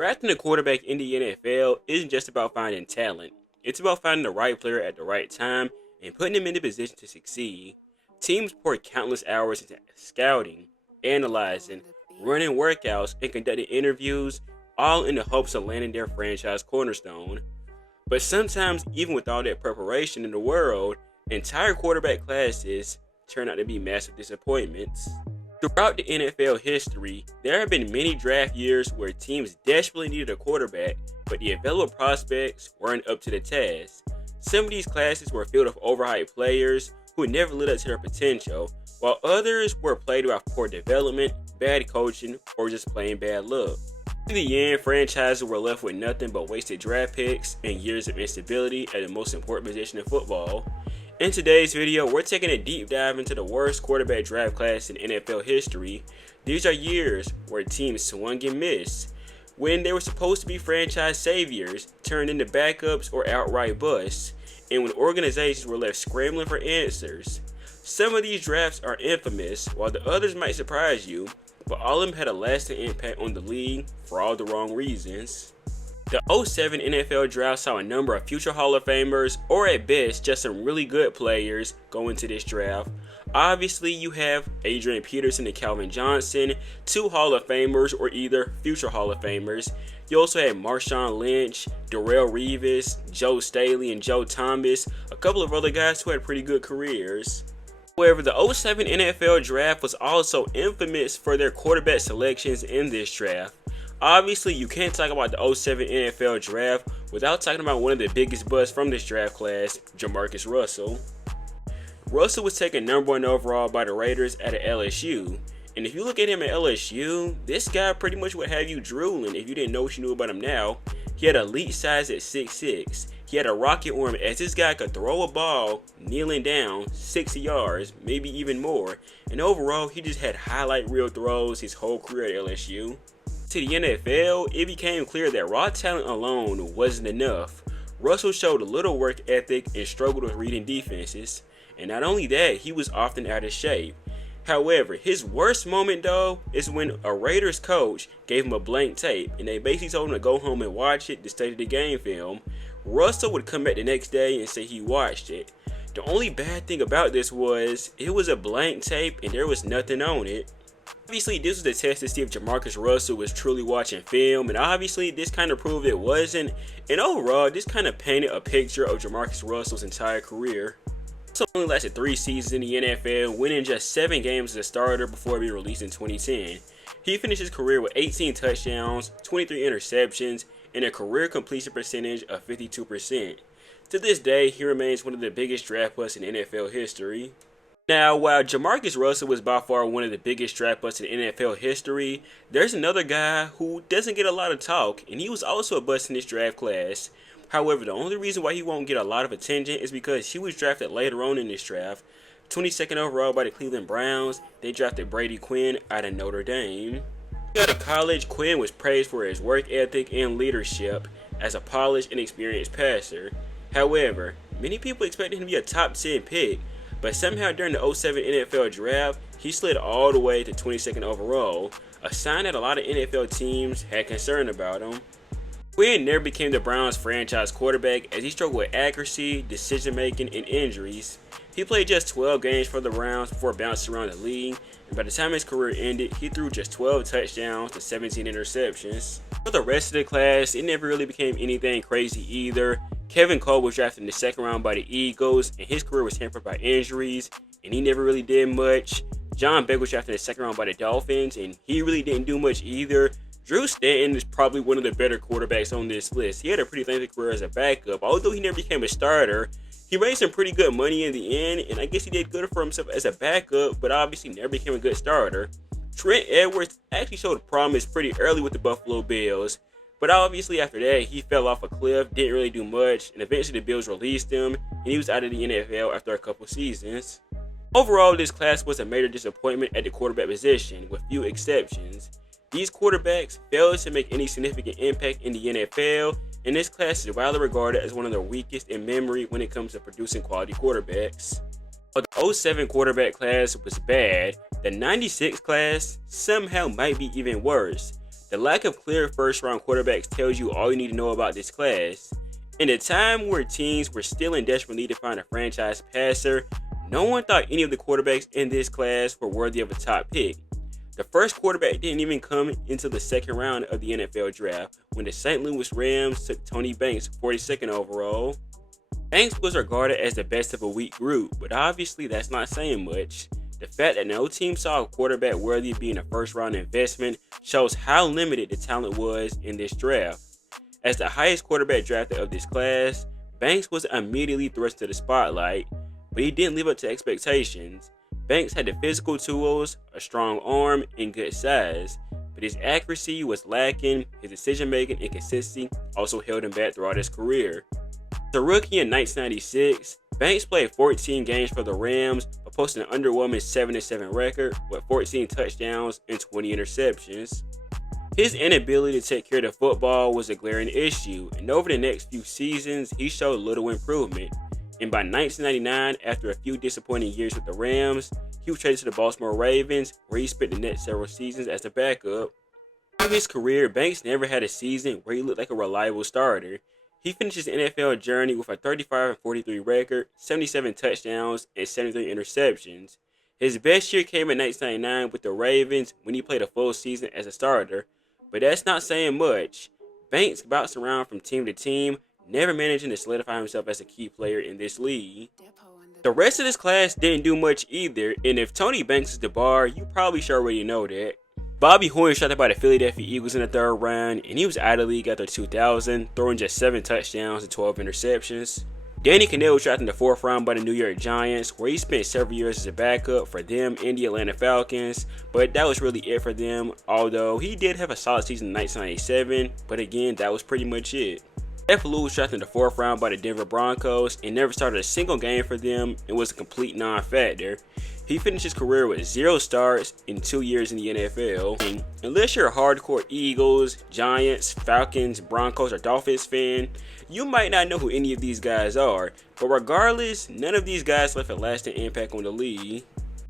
Drafting a quarterback in the NFL isn't just about finding talent. It's about finding the right player at the right time and putting him in the position to succeed. Teams pour countless hours into scouting, analyzing, running workouts, and conducting interviews, all in the hopes of landing their franchise cornerstone. But sometimes, even with all that preparation in the world, entire quarterback classes turn out to be massive disappointments. Throughout the NFL history, there have been many draft years where teams desperately needed a quarterback, but the available prospects weren't up to the task. Some of these classes were filled with overhyped players who never lived up to their potential, while others were played with poor development, bad coaching, or just plain bad luck. In the end, franchises were left with nothing but wasted draft picks and years of instability at the most important position in football. In today's video, we're taking a deep dive into the worst quarterback draft class in NFL history. These are years where teams swung and missed, when they were supposed to be franchise saviors, turned into backups or outright busts, and when organizations were left scrambling for answers. Some of these drafts are infamous, while the others might surprise you, but all of them had a lasting impact on the league for all the wrong reasons. The '07 NFL draft saw a number of future Hall of Famers, or at best, just some really good players go into this draft. Obviously, you have Adrian Peterson and Calvin Johnson, two Hall of Famers or either future Hall of Famers. You also had Marshawn Lynch, Darrelle Revis, Joe Staley, and Joe Thomas, a couple of other guys who had pretty good careers. However, the '07 NFL draft was also infamous for their quarterback selections in this draft. Obviously, you can't talk about the '07 NFL draft without talking about one of the biggest busts from this draft class, Jamarcus Russell. Russell was taken number 1 overall by the Raiders out of LSU. And if you look at him at LSU, this guy pretty much would have you drooling if you didn't know what you knew about him now. He had elite size at 6'6". He had a rocket arm as this guy could throw a ball kneeling down 60 yards, maybe even more. And overall, he just had highlight reel throws his whole career at LSU. To the NFL, it became clear that raw talent alone wasn't enough. Russell showed a little work ethic and struggled with reading defenses. And not only that, he was often out of shape. However, his worst moment though is when a Raiders coach gave him a blank tape and they basically told him to go home and watch it to study the game film. Russell would come back the next day and say he watched it. The only bad thing about this was it was a blank tape and there was nothing on it. Obviously, this was a test to see if Jamarcus Russell was truly watching film, and obviously this kind of proved it wasn't, and overall this kind of painted a picture of Jamarcus Russell's entire career. Russell only lasted 3 seasons in the NFL, winning just 7 games as a starter before being released in 2010. He finished his career with 18 touchdowns, 23 interceptions, and a career completion percentage of 52%. To this day, he remains one of the biggest draft busts in NFL history. Now, while Jamarcus Russell was by far one of the biggest draft busts in NFL history, there's another guy who doesn't get a lot of talk, and he was also a bust in this draft class. However, the only reason why he won't get a lot of attention is because he was drafted later on in this draft. 22nd overall by the Cleveland Browns, they drafted Brady Quinn out of Notre Dame. Out of college, Quinn was praised for his work ethic and leadership as a polished and experienced passer. However, many people expected him to be a top 10 pick, but somehow during the '07 NFL draft, he slid all the way to 22nd overall, a sign that a lot of NFL teams had concern about him. Quinn never became the Browns' franchise quarterback as he struggled with accuracy, decision-making, and injuries. He played just 12 games for the Browns before bouncing around the league, and by the time his career ended, he threw just 12 touchdowns to 17 interceptions. For the rest of the class, it never really became anything crazy either. Kevin Cole was drafted in the 2nd round by the Eagles, and his career was hampered by injuries, and he never really did much. John Beck was drafted in the 2nd round by the Dolphins, and he really didn't do much either. Drew Stanton is probably one of the better quarterbacks on this list. He had a pretty lengthy career as a backup. Although he never became a starter, he made some pretty good money in the end, and I guess he did good for himself as a backup, but obviously never became a good starter. Trent Edwards actually showed promise pretty early with the Buffalo Bills, but obviously after that, he fell off a cliff, didn't really do much, and eventually the Bills released him, and he was out of the NFL after a couple seasons. Overall, this class was a major disappointment at the quarterback position, with few exceptions. These quarterbacks failed to make any significant impact in the NFL, and this class is widely regarded as one of the weakest in memory when it comes to producing quality quarterbacks. While the '07 quarterback class was bad, the '96 class somehow might be even worse. The lack of clear first-round quarterbacks tells you all you need to know about this class. In a time where teams were still in desperate need to find a franchise passer, no one thought any of the quarterbacks in this class were worthy of a top pick. The first quarterback didn't even come into the second round of the NFL draft when the St. Louis Rams took Tony Banks 42nd overall. Banks was regarded as the best of a weak group, but obviously that's not saying much. The fact that no team saw a quarterback worthy of being a first-round investment shows how limited the talent was in this draft. As the highest quarterback drafted of this class, Banks was immediately thrust to the spotlight, but he didn't live up to expectations. Banks had the physical tools, a strong arm, and good size, but his accuracy was lacking. His decision-making and consistency also held him back throughout his career. As a rookie in 1996, Banks played 14 games for the Rams, but posted an underwhelming 7-7 record with 14 touchdowns and 20 interceptions. His inability to take care of the football was a glaring issue, and over the next few seasons, he showed little improvement. And by 1999, after a few disappointing years with the Rams, he was traded to the Baltimore Ravens, where he spent the next several seasons as a backup. Throughout his career, Banks never had a season where he looked like a reliable starter. He finished his NFL journey with a 35-43 record, 77 touchdowns, and 73 interceptions. His best year came in 1999 with the Ravens when he played a full season as a starter, but that's not saying much. Banks bounced around from team to team, never managing to solidify himself as a key player in this league. The rest of this class didn't do much either, and if Tony Banks is the bar, you probably should already know that. Bobby Hoy was drafted by the Philadelphia Eagles in the third round, and he was out of the league after 2000, throwing just 7 touchdowns and 12 interceptions. Danny Cannell was drafted in the fourth round by the New York Giants, where he spent several years as a backup for them and the Atlanta Falcons, but that was really it for them, although he did have a solid season in 1997, but again, that was pretty much it. Jeff Lou was drafted in the fourth round by the Denver Broncos and never started a single game for them and was a complete non-factor. He finished his career with 0 starts in 2 years in the NFL. And unless you're a hardcore Eagles, Giants, Falcons, Broncos, or Dolphins fan, you might not know who any of these guys are. But regardless, none of these guys left a lasting impact on the league.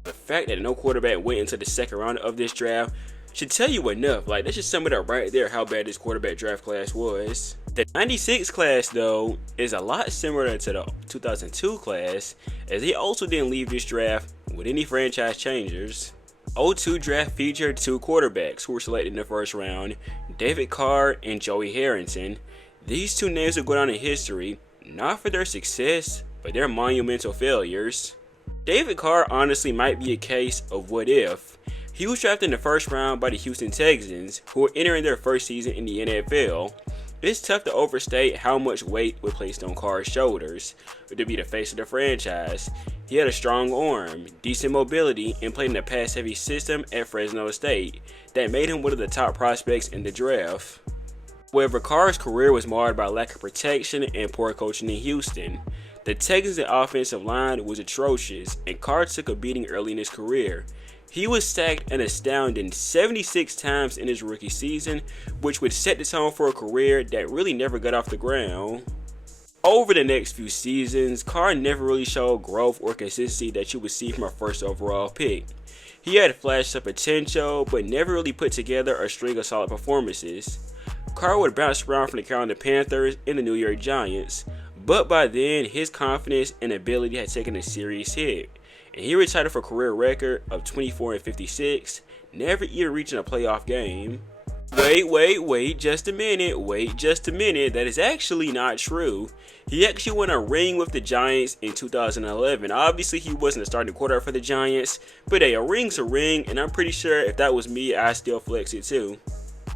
The fact that no quarterback went into the second round of this draft should tell you enough. Like, that's just sum it up right there how bad this quarterback draft class was. The 96 class, though, is a lot similar to the 2002 class, as they also didn't leave this draft with any franchise changers. 02 draft featured 2 quarterbacks who were selected in the first round, David Carr and Joey Harrington. These 2 names will go down in history, not for their success, but their monumental failures. David Carr honestly might be a case of what if. He was drafted in the first round by the Houston Texans, who were entering their first season in the NFL. It's tough to overstate how much weight was placed on Carr's shoulders to be the face of the franchise. He had a strong arm, decent mobility, and played in a pass-heavy system at Fresno State that made him one of the top prospects in the draft. However, Carr's career was marred by lack of protection and poor coaching in Houston. The Texans' offensive line was atrocious, and Carr took a beating early in his career. He was sacked an astounding 76 times in his rookie season, which would set the tone for a career that really never got off the ground. Over the next few seasons, Carr never really showed growth or consistency that you would see from a first overall pick. He had flashes of potential, but never really put together a string of solid performances. Carr would bounce around from the Carolina Panthers and the New York Giants, but by then, his confidence and ability had taken a serious hit, and he retired for a career record of 24-56, never even reaching a playoff game. Wait just a minute, that is actually not true. He actually won a ring with the Giants in 2011. Obviously, he wasn't a starting quarterback for the Giants, but hey, a ring's a ring, and I'm pretty sure if that was me, I'd still flex it too.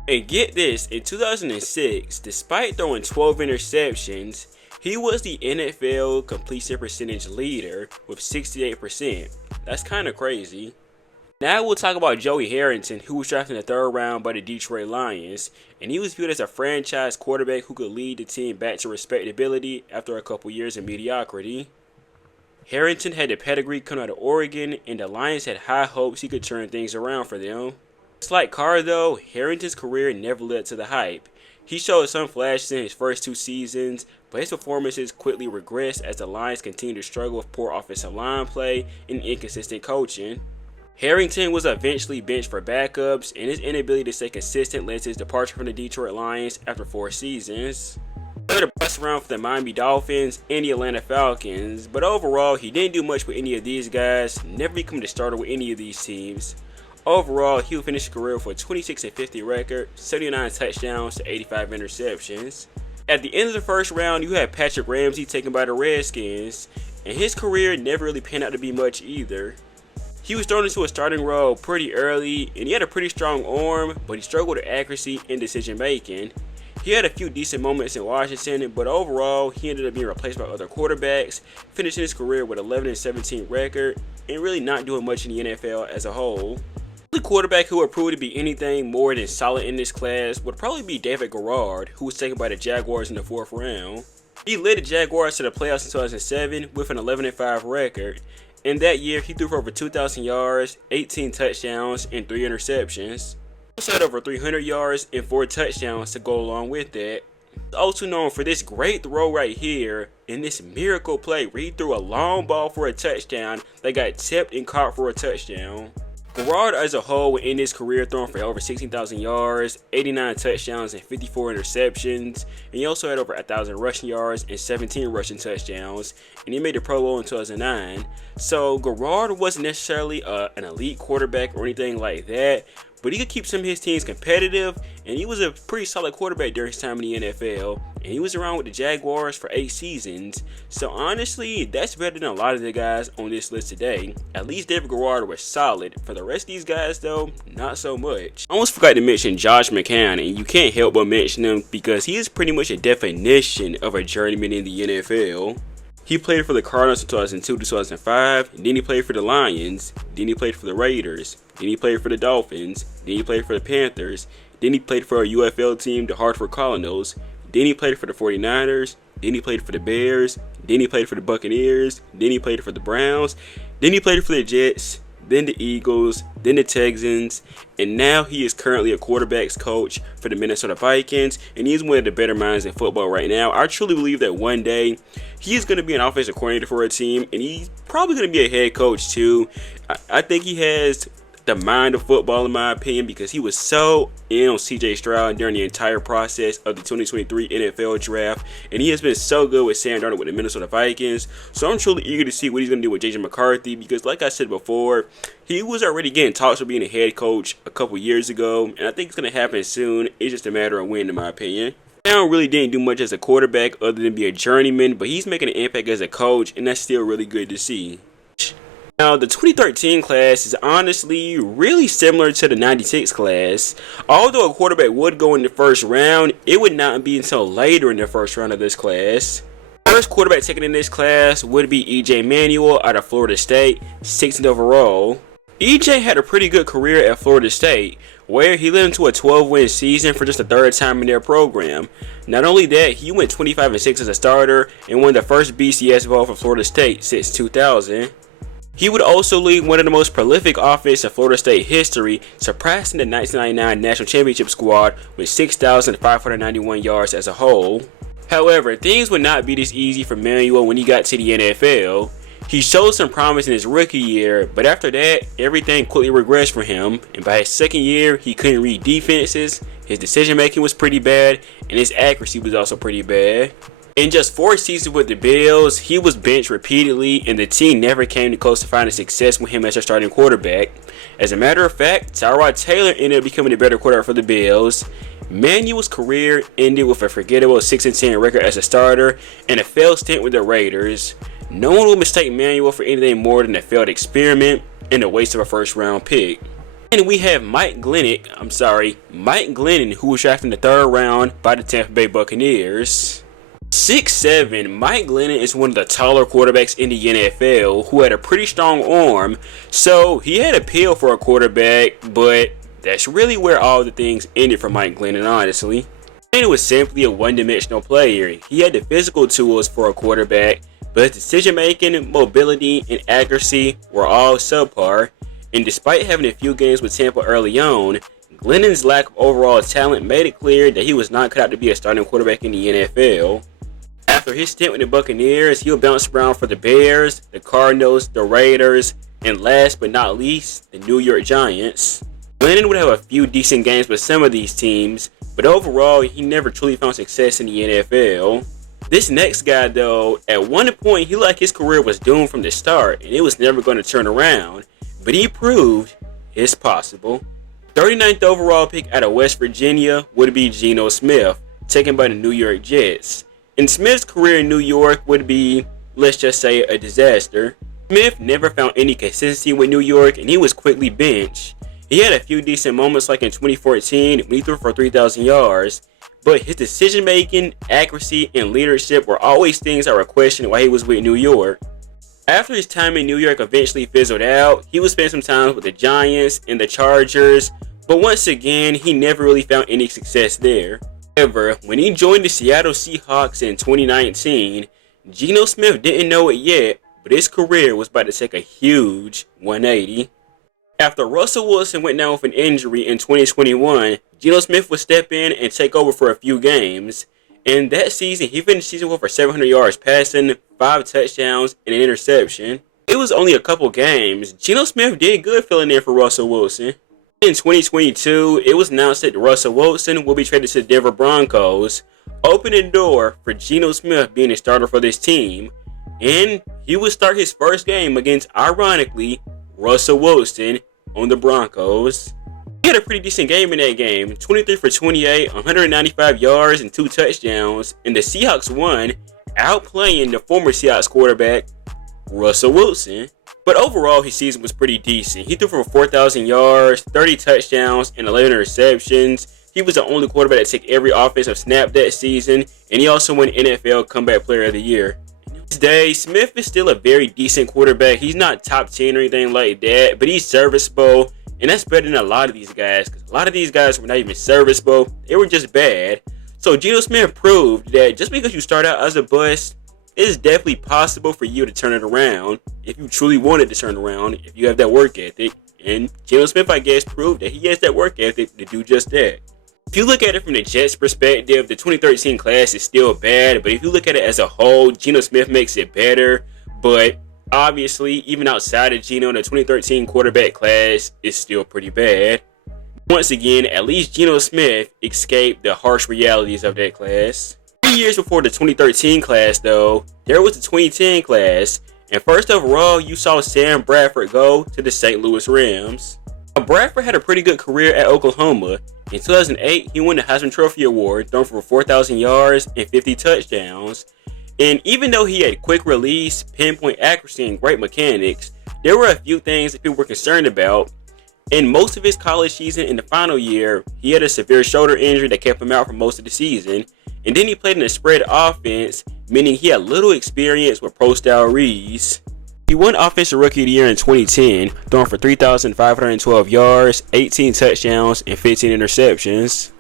And get this, in 2006, despite throwing 12 interceptions, he was the NFL completion percentage leader with 68%. That's kind of crazy. Now we'll talk about Joey Harrington, who was drafted in the third round by the Detroit Lions, and he was viewed as a franchise quarterback who could lead the team back to respectability after a couple years of mediocrity. Harrington had the pedigree coming out of Oregon, and the Lions had high hopes he could turn things around for them. Just like Carr though, Harrington's career never led to the hype. He showed some flashes in his first 2 seasons, but his performances quickly regressed as the Lions continued to struggle with poor offensive line play and inconsistent coaching. Harrington was eventually benched for backups, and his inability to stay consistent led to his departure from the Detroit Lions after 4 seasons. He later bounced around for the Miami Dolphins and the Atlanta Falcons, but overall he didn't do much with any of these guys, never becoming the starter with any of these teams. Overall, he would finish his career with a 26-50 record, 79 touchdowns to 85 interceptions. At the end of the first round, you had Patrick Ramsey taken by the Redskins, and his career never really panned out to be much either. He was thrown into a starting role pretty early, and he had a pretty strong arm, but he struggled with accuracy and decision making. He had a few decent moments in Washington, but overall, he ended up being replaced by other quarterbacks, finishing his career with 11-17 record, and really not doing much in the NFL as a whole. The quarterback who would prove to be anything more than solid in this class would probably be David Garrard, who was taken by the Jaguars in the 4th round. He led the Jaguars to the playoffs in 2007 with an 11-5 record. In that year, he threw for over 2,000 yards, 18 touchdowns, and 3 interceptions. He also had over 300 yards and 4 touchdowns to go along with that. He's also known for this great throw right here in this miracle play where he threw a long ball for a touchdown that got tipped and caught for a touchdown. Garrard as a whole would end his career throwing for over 16,000 yards, 89 touchdowns, and 54 interceptions. And he also had over 1,000 rushing yards and 17 rushing touchdowns. And he made the Pro Bowl in 2009. So Garrard wasn't necessarily an elite quarterback or anything like that, but he could keep some of his teams competitive, and he was a pretty solid quarterback during his time in the NFL, and he was around with the Jaguars for 8 seasons. So honestly, that's better than a lot of the guys on this list today. At least David Garrard was solid. For the rest of these guys though, not so much. I almost forgot to mention Josh McCown, and you can't help but mention him because he is pretty much a definition of a journeyman in the NFL. He played for the Cardinals in 2002 to 2005, then he played for the Lions, then he played for the Raiders, then he played for the Dolphins, then he played for the Panthers, then he played for a UFL team, the Hartford Cardinals, then he played for the 49ers, then he played for the Bears, then he played for the Buccaneers, then he played for the Browns, then he played for the Jets, then the Eagles, then the Texans, and now he is currently a quarterbacks coach for the Minnesota Vikings, and he's one of the better minds in football right now. I truly believe that one day he is going to be an offensive coordinator for a team, and he's probably going to be a head coach too. I think he has the mind of football in my opinion because he was so in on CJ Stroud during the entire process of the 2023 NFL draft, and he has been so good with Sam Darnold with the Minnesota Vikings. So I'm truly eager to see what he's going to do with JJ McCarthy because like I said before, he was already getting talks for being a head coach a couple years ago, and I think it's going to happen soon. It's just a matter of when in my opinion. Brown really didn't do much as a quarterback other than be a journeyman, but he's making an impact as a coach, and that's still really good to see. Now, the 2013 class is honestly really similar to the 96 class. Although a quarterback would go in the first round, it would not be until later in the first round of this class. First quarterback taken in this class would be E.J. Manuel out of Florida State, 16th overall. E.J. had a pretty good career at Florida State, where he led into a 12-win season for just the 3rd time in their program. Not only that, he went 25-6 as a starter and won the first BCS ball for Florida State since 2000. He would also lead one of the most prolific offenses in Florida State history, surpassing the 1999 National Championship squad with 6,591 yards as a whole. However, things would not be this easy for Manuel when he got to the NFL. He showed some promise in his rookie year, but after that, everything quickly regressed for him, and by his second year, he couldn't read defenses, his decision making was pretty bad, and his accuracy was also pretty bad. In just 4 seasons with the Bills, he was benched repeatedly, and the team never came close to finding success with him as their starting quarterback. As a matter of fact, Tyrod Taylor ended up becoming a better quarterback for the Bills. Manuel's career ended with a forgettable 6-10 record as a starter and a failed stint with the Raiders. No one will mistake Manuel for anything more than a failed experiment and a waste of a first-round pick. And we have Mike Glennon, who was drafted in the 3rd round by the Tampa Bay Buccaneers. 6'7", Mike Glennon is one of the taller quarterbacks in the NFL who had a pretty strong arm, so he had appeal for a quarterback, but that's really where all the things ended for Mike Glennon, honestly. Glennon was simply a one-dimensional player. He had the physical tools for a quarterback, but his decision-making, mobility, and accuracy were all subpar, and despite having a few games with Tampa early on, Glennon's lack of overall talent made it clear that he was not cut out to be a starting quarterback in the NFL. After his stint with the Buccaneers, he would bounce around for the Bears, the Cardinals, the Raiders, And last but not least, the New York Giants. Lennon would have a few decent games with some of these teams, but overall, he never truly found success in the NFL. This next guy, though, at one point, he looked like his career was doomed from the start, and it was never going to turn around, but he proved it's possible. 39th overall pick out of West Virginia would be Geno Smith, taken by the New York Jets. And Smith's career in New York would be, let's just say, a disaster. Smith never found any consistency with New York, and he was quickly benched. He had a few decent moments like in 2014 when he threw for 3,000 yards, but his decision making, accuracy, and leadership were always things that were questioned while he was with New York. After his time in New York eventually fizzled out, he would spend some time with the Giants and the Chargers, but once again, he never really found any success there. However, when he joined the Seattle Seahawks in 2019, Geno Smith didn't know it yet, but his career was about to take a huge 180. After Russell Wilson went down with an injury in 2021, Geno Smith would step in and take over for a few games. And that season, he finished the season with over 700 yards passing, 5 touchdowns, and an interception. It was only a couple games. Geno Smith did good filling in for Russell Wilson. In 2022, it was announced that Russell Wilson will be traded to the Denver Broncos, opening the door for Geno Smith being a starter for this team. And he would start his first game against, ironically, Russell Wilson on the Broncos. He had a pretty decent game in that game, 23 for 28, 195 yards and 2 touchdowns, and the Seahawks won, outplaying the former Seahawks quarterback, Russell Wilson. But overall, his season was pretty decent. He threw for 4,000 yards, 30 touchdowns, and 11 interceptions. He was the only quarterback that took every offensive snap that season, and he also won NFL Comeback Player of the Year. Today, Smith is still a very decent quarterback. He's not top 10 or anything like that, but he's serviceable, and that's better than a lot of these guys, because a lot of these guys were not even serviceable. They were just bad. So Geno Smith proved that just because you start out as a bust, it's definitely possible for you to turn it around if you truly wanted to turn around, if you have that work ethic. And Geno Smith, I guess, proved that he has that work ethic to do just that. If you look at it from the Jets' perspective, the 2013 class is still bad, but if you look at it as a whole, Geno Smith makes it better. But obviously, even outside of Geno, the 2013 quarterback class is still pretty bad. Once again, at least Geno Smith escaped the harsh realities of that class. 3 years before the 2013 class, though, there was the 2010 class, and first overall, you saw Sam Bradford go to the St. Louis Rams. Now, Bradford had a pretty good career at Oklahoma. In 2008, he won the Heisman Trophy Award, throwing for 4,000 yards and 50 touchdowns. And even though he had quick release, pinpoint accuracy, and great mechanics, there were a few things that people were concerned about. In most of his college season in the final year, he had a severe shoulder injury that kept him out for most of the season. And then he played in a spread offense, meaning he had little experience with pro-style reads. He won Offensive Rookie of the Year in 2010, throwing for 3,512 yards, 18 touchdowns, and 15 interceptions.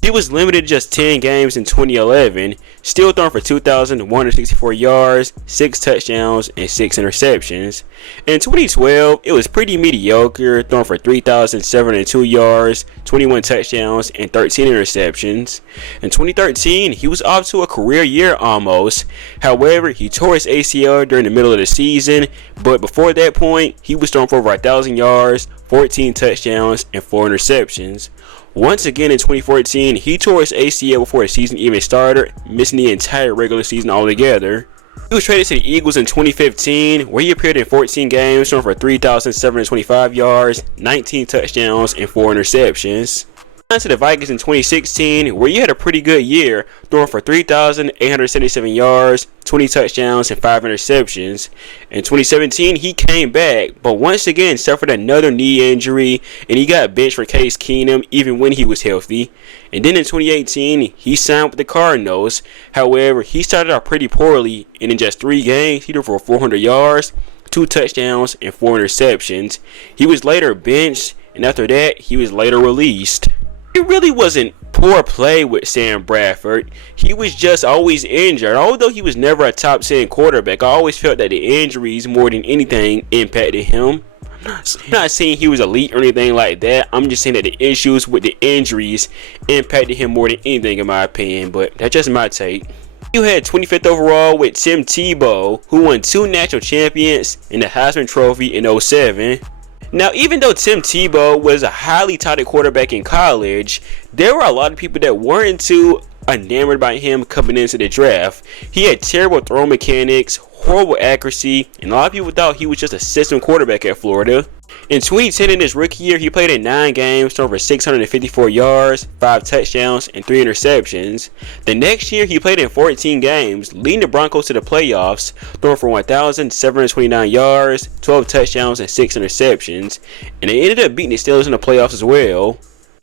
He was limited to just 10 games in 2011, still throwing for 2,164 yards, 6 touchdowns, and 6 interceptions. In 2012, it was pretty mediocre, throwing for 3,702 yards, 21 touchdowns, and 13 interceptions. In 2013, he was off to a career year almost. However, he tore his ACL during the middle of the season, but before that point, he was throwing for over 1,000 yards, 14 touchdowns, and 4 interceptions. Once again in 2014, he tore his ACL before the season even started, missing the entire regular season altogether. He was traded to the Eagles in 2015, where he appeared in 14 games, throwing for 3,725 yards, 19 touchdowns, and 4 interceptions. To the Vikings in 2016, where he had a pretty good year, throwing for 3,877 yards, 20 touchdowns, and 5 interceptions. In 2017, he came back, but once again suffered another knee injury, and he got benched for Case Keenum even when he was healthy. And then in 2018, he signed with the Cardinals. However, he started out pretty poorly, and in just 3 games, he threw for 400 yards, 2 touchdowns, and 4 interceptions. He was later benched, and after that, he was later released. It really wasn't poor play with Sam Bradford. He was just always injured. Although he was never a top 10 quarterback, I always felt that the injuries more than anything impacted him. I'm not saying he was elite or anything like that. I'm just saying that the issues with the injuries impacted him more than anything in my opinion, but that's just my take. You had 25th overall with Tim Tebow, who won 2 national champions and the Heisman Trophy in 2007. Now, even though Tim Tebow was a highly touted quarterback in college, there were a lot of people that weren't too enamored by him coming into the draft. He had terrible throw mechanics, horrible accuracy, and a lot of people thought he was just a system quarterback at Florida. In 2010, in his rookie year, he played in 9 games, thrown for 654 yards, 5 touchdowns, and 3 interceptions. The next year, he played in 14 games, leading the Broncos to the playoffs, throwing for 1,729 yards, 12 touchdowns, and 6 interceptions. And they ended up beating the Steelers in the playoffs as well.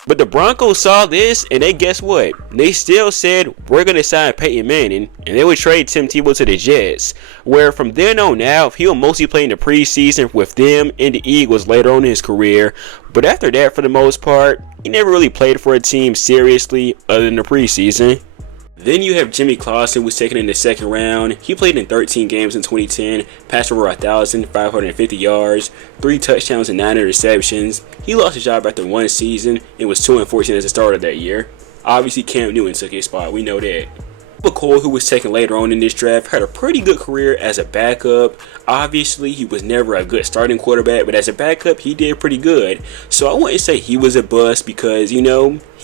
But the Broncos saw this, and they guess what? They still said, we're going to sign Peyton Manning, and they would trade Tim Tebow to the Jets, where from then on out, he'll mostly play in the preseason with them and the Eagles later on in his career. But after that, for the most part, he never really played for a team seriously other than the preseason. Then you have Jimmy Clausen, who was taken in the second round. He played in 13 games in 2010, passed for over 1,550 yards, 3 touchdowns and 9 interceptions. He lost his job after 1 season and was 2-14 as a starter that year. Obviously, Cam Newton took his spot, we know that. McCoy, who was taken later on in this draft, had a pretty good career as a backup. Obviously, he was never a good starting quarterback, but as a backup, he did pretty good. So I wouldn't say he was a bust because, he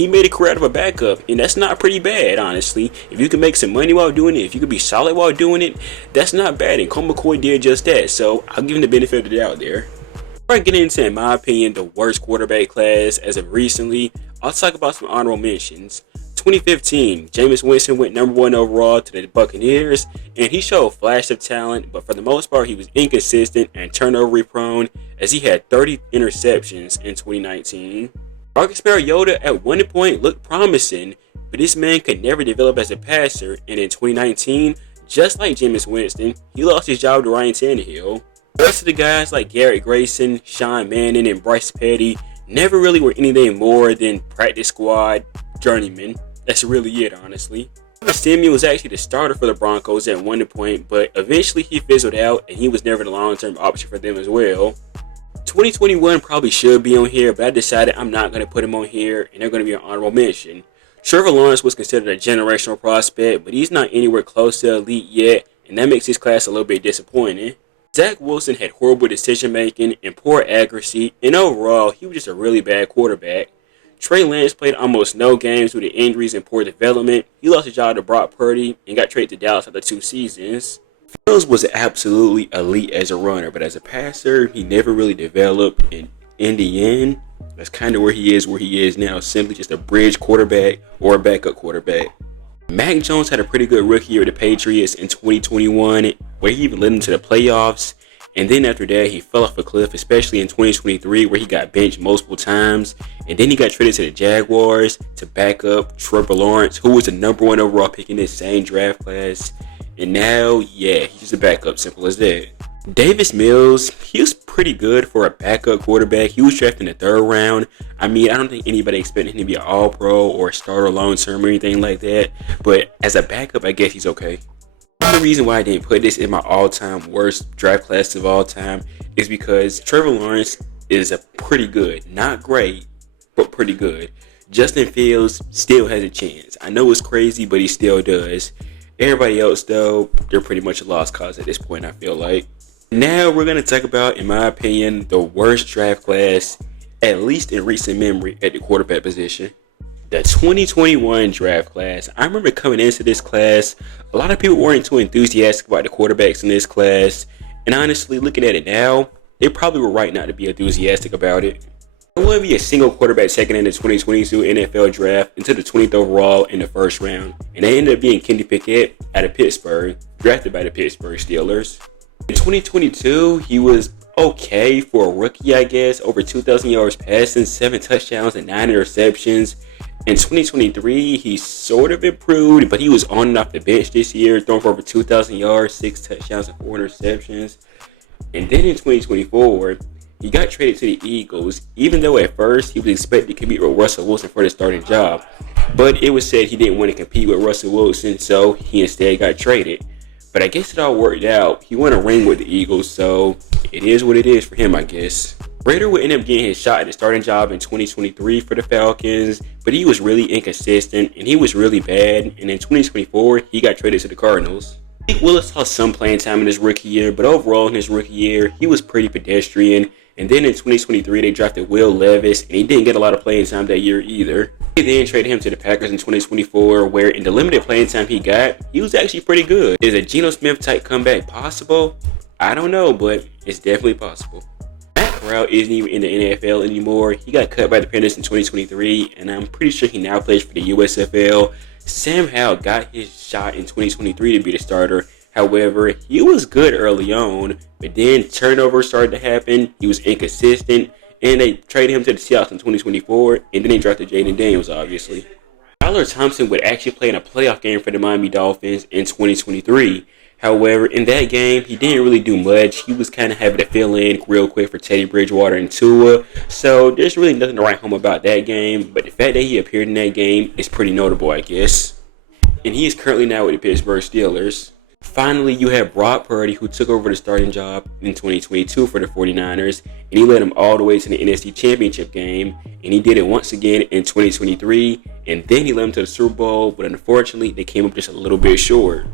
made a career out of a backup, and that's not pretty bad, honestly. If you can make some money while doing it, if you can be solid while doing it, that's not bad, and Colt McCoy did just that, so I'll give him the benefit of the doubt there. Before I get into, in my opinion, the worst quarterback class as of recently, I'll talk about some honorable mentions. 2015, Jameis Winston went number 1 overall to the Buccaneers, and he showed a flash of talent, but for the most part, he was inconsistent and turnover prone, as he had 30 interceptions in 2019. Marcus Mariota at one point looked promising, but this man could never develop as a passer, and in 2019, just like Jameis Winston, he lost his job to Ryan Tannehill. The rest of the guys like Garrett Grayson, Sean Manning, and Bryce Petty never really were anything more than practice squad journeymen. That's really it, honestly. Simeon was actually the starter for the Broncos at one point, but eventually he fizzled out and he was never the long-term option for them as well. 2021 probably should be on here, but I decided I'm not going to put him on here, and they're going to be an honorable mention. Trevor Lawrence was considered a generational prospect, but he's not anywhere close to elite yet, and that makes his class a little bit disappointing. Zach Wilson had horrible decision-making and poor accuracy, and overall, he was just a really bad quarterback. Trey Lance played almost no games due to injuries and poor development. He lost his job to Brock Purdy and got traded to Dallas after 2 seasons. Fields was absolutely elite as a runner, but as a passer, he never really developed. And in the end, that's kind of where he is now, simply just a bridge quarterback or a backup quarterback. Mac Jones had a pretty good rookie year with the Patriots in 2021, where he even led them to the playoffs. And then after that, he fell off a cliff, especially in 2023, where he got benched multiple times. And then he got traded to the Jaguars to back up Trevor Lawrence, who was the number 1 overall pick in this same draft class. And now, he's just a backup, simple as that. Davis Mills, he was pretty good for a backup quarterback. He was drafted in the 3rd round. I don't think anybody expected him to be an all-pro or a starter long-term or anything like that. But as a backup, I guess he's okay. The reason why I didn't put this in my all-time worst draft class of all time is because Trevor Lawrence is a pretty good, not great, but pretty good. Justin Fields still has a chance. I know it's crazy, but he still does. Everybody else, though, they're pretty much a lost cause at this point, I feel like. Now we're going to talk about, in my opinion, the worst draft class, at least in recent memory, at the quarterback position. The 2021 draft class. I remember coming into this class, a lot of people weren't too enthusiastic about the quarterbacks in this class. And honestly, looking at it now, they probably were right not to be enthusiastic about it. There wouldn't be a single quarterback taken in the 2022 NFL draft until the 20th overall in the 1st round. And they ended up being Kenny Pickett out of Pittsburgh, drafted by the Pittsburgh Steelers. In 2022, he was okay for a rookie, I guess. Over 2,000 yards passing, 7 touchdowns, and 9 interceptions. In 2023, he sort of improved, but he was on and off the bench this year, throwing for over 2,000 yards, 6 touchdowns, and 4 interceptions. And then in 2024, he got traded to the Eagles, even though at first he was expected to compete with Russell Wilson for the starting job. But it was said he didn't want to compete with Russell Wilson, so he instead got traded. But I guess it all worked out. He won a ring with the Eagles, so it is what it is for him, I guess. Rader would end up getting his shot at the starting job in 2023 for the Falcons, but he was really inconsistent and he was really bad. And in 2024, he got traded to the Cardinals. Malik Willis saw some playing time in his rookie year, but overall in his rookie year, he was pretty pedestrian. And then in 2023, they drafted Will Levis, and he didn't get a lot of playing time that year either. They then traded him to the Packers in 2024, where in the limited playing time he got, he was actually pretty good. Is a Geno Smith type comeback possible? I don't know, but it's definitely possible. Matt Corral isn't even in the NFL anymore. He got cut by the Panthers in 2023, and I'm pretty sure he now plays for the USFL. Sam Howell got his shot in 2023 to be the starter. However, he was good early on, but then turnovers started to happen. He was inconsistent, and they traded him to the Seahawks in 2024, and then they drafted Jaden Daniels, obviously. Skylar Thompson would actually play in a playoff game for the Miami Dolphins in 2023. However, in that game, he didn't really do much. He was kind of having to fill in real quick for Teddy Bridgewater and Tua. So there's really nothing to write home about that game. But the fact that he appeared in that game is pretty notable, I guess. And he is currently now with the Pittsburgh Steelers. Finally, you have Brock Purdy, who took over the starting job in 2022 for the 49ers. And he led them all the way to the NFC Championship game. And he did it once again in 2023. And then he led them to the Super Bowl. But unfortunately, they came up just a little bit short.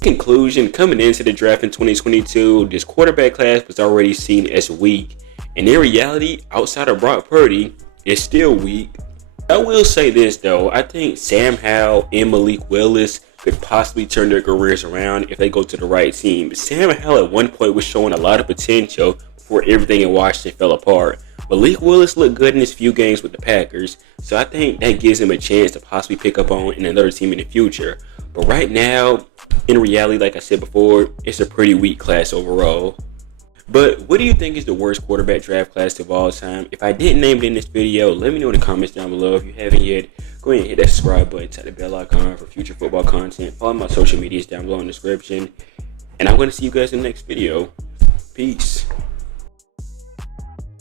Conclusion, coming into the draft in 2022, this quarterback class was already seen as weak, and in reality, outside of Brock Purdy, it's still weak. I will say this though, I think Sam Howell and Malik Willis could possibly turn their careers around if they go to the right team. Sam Howell at one point was showing a lot of potential before everything in Washington fell apart. Malik Willis looked good in his few games with the Packers, so I think that gives him a chance to possibly pick up on in another team in the future. But right now, in reality, like I said before, it's a pretty weak class overall. But what do you think is the worst quarterback draft class of all time? If I didn't name it in this video, let me know in the comments down below. If you haven't yet, go ahead and hit that subscribe button, tap the bell icon for future football content. Follow my social medias down below in the description. And I'm going to see you guys in the next video. Peace.